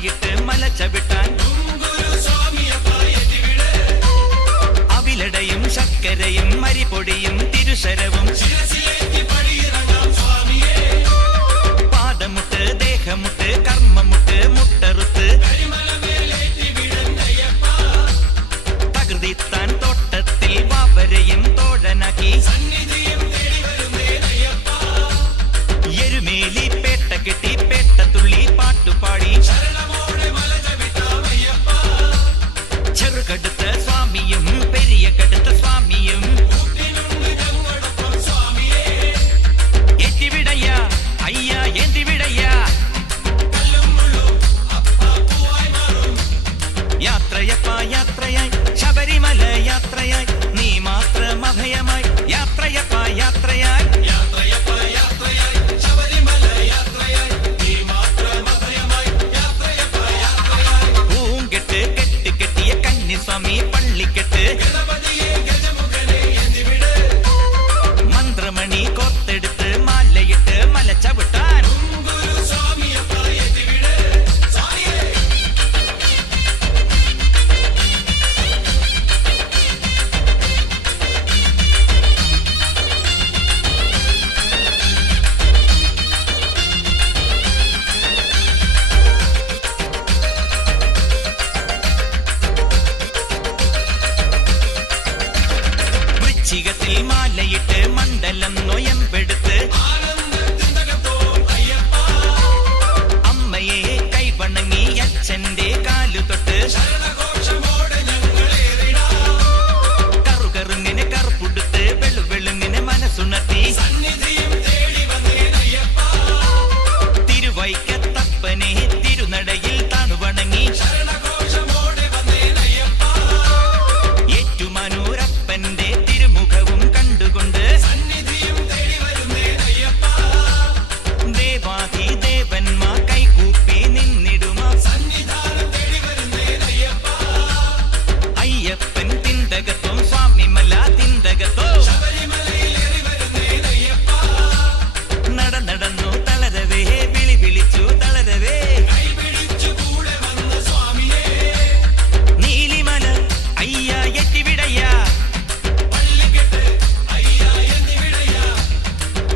മാലയിട്ട് മല ചവിട്ടാൻ അവിലടയും ശർക്കരയും മരിപൊടിയും തിരുശരവും പാദമുട്ട് ദേഹമുട്ട് കർമ്മമുട്ട് മുട്ടറുത്ത് തകൃതിത്താൻ തോട്ടത്തിൽ വാവരെയും തോഴനാക്കി എരുമേലി പേട്ട കെട്ടി പേട്ടത്തുള്ളി പാട്ടുപാടി ചെറുകടുത്ത സ്വാമിയും പെരിയ കടുത്ത സ്വാമിയും ഏറ്റിവിടയ്യ അയ്യ ഏന്തിവിടയ്യ യാത്രയപ്പ യാത്രയായി ശബരിമല യാത്രയായി നീ മാത്രം അഭയമായി യാത്രയപ്പ യാത്രയായി പൂങ്കെട്ട് കെട്ട് കെട്ടിയ കന്നിസ്വാമി പള്ളിക്കെട്ട് മന്ത്രമണി കോർത്തെടുത്ത് മാലയിട്ട് മല ചവിട്ടാൻ വൃശ്ചികത്തിൽ മാലയിട്ട് മണ്ഡലം നൊയമ്പെടുത്ത് അമ്മയെ കൈവണങ്ങി അച്ഛന്റെ കാലു തൊട്ട് കറുകറുങ്ങിനെ കറുപ്പുടുത്ത് വെളുവെളുങ്ങിനെ മനസ്സുണർത്തി തിരുവൈക്കത്തപ്പനെ തിരുനടയിൽ താണുവണങ്ങി ഏറ്റുമാനൂരപ്പന്റെ തിരുമുഖവും കണ്ടുകൊണ്ട് ദേവാധിദേവന്മാർ കൈകൂപ്പി നിന്നിടുമ അയ്യപ്പൻ തിന്തകത്തോ സ്വാമിമല തിന്തകത്തോ നടന്നു തളരവേ വിളി വിളിച്ചു തളരവേ നീലിമല അയ്യ എത്തിവിടയ്യ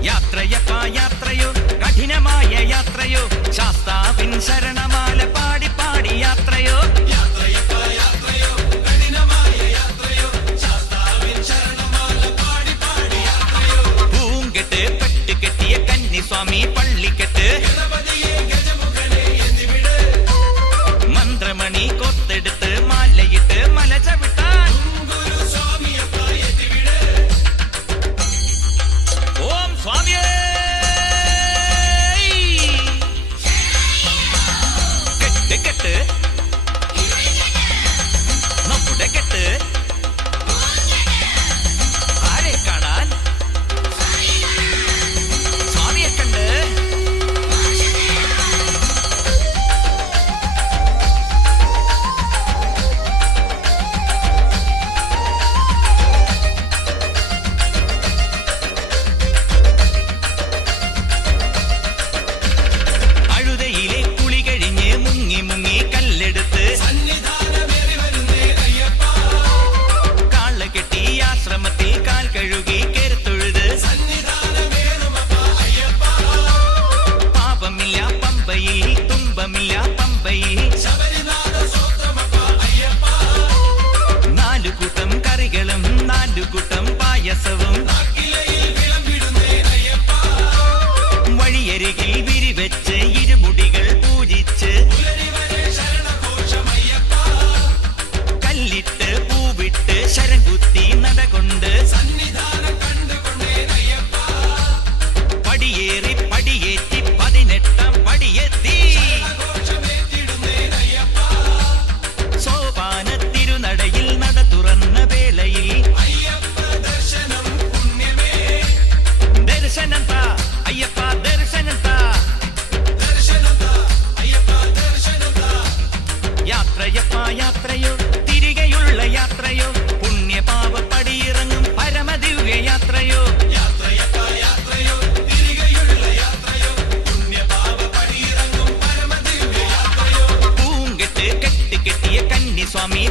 യാത്രയപ്പ യാത്രയോ കഠിനമായ യാത്രയോ ശാസ്താവിൻ ശരണമാല പാടി പാടി യാത്രയോ പൂങ്കെട്ട് പെട്ട് കെട്ടിയ കന്നിസ്വാമി പള്ളിക്കെട്ട് മന്ത്രമണി കോർത്തെടുത്ത് മാലയിട്ട് മല ചവിട്ടാൻ ഓം സ്വാമിയേ കെട്ട് കെട്ട് നമ്മുടെ കെട്ട് ആരെ കാണാൻ സ്വാമിയെ കണ്ട് അഴുതയിലെ കുളി കഴിഞ്ഞ് മുങ്ങി മുങ്ങി കല്ലെടുത്ത് കാള കെട്ടി ആശ്രമത്തിൽ കാൽ കഴുകി കേർത്തൊഴുത് പാപമില്ല പമ്പയിൽ തുമ്പമില്ല പമ്പയിൽ നാലുകൂട്ടം കറികളും നാലുകൂട്ടം പായസവും വഴിയരികിൽ വിരിവെച്ച് ഇരുമുടികൾ പൂജിച്ച് കല്ലിട്ട് പൂവിട്ട് ശരംകുത്തി നടകൊണ്ട് പടിയേറി പടിയേറ്റി 18-ാം പടിയെത്തി സോപാന തിരുനടയിൽ നട തുറന്ന വേളയിൽ ദർശനം താ അയ്യപ്പ ദർശനം താ യാത്രയപ്പ യാത്രയോ തിരികെയുള്ള യാത്രയോ പുണ്യപാവ പടിയിറങ്ങും പരമദിവ്യ യാത്രയോ സ്വാമി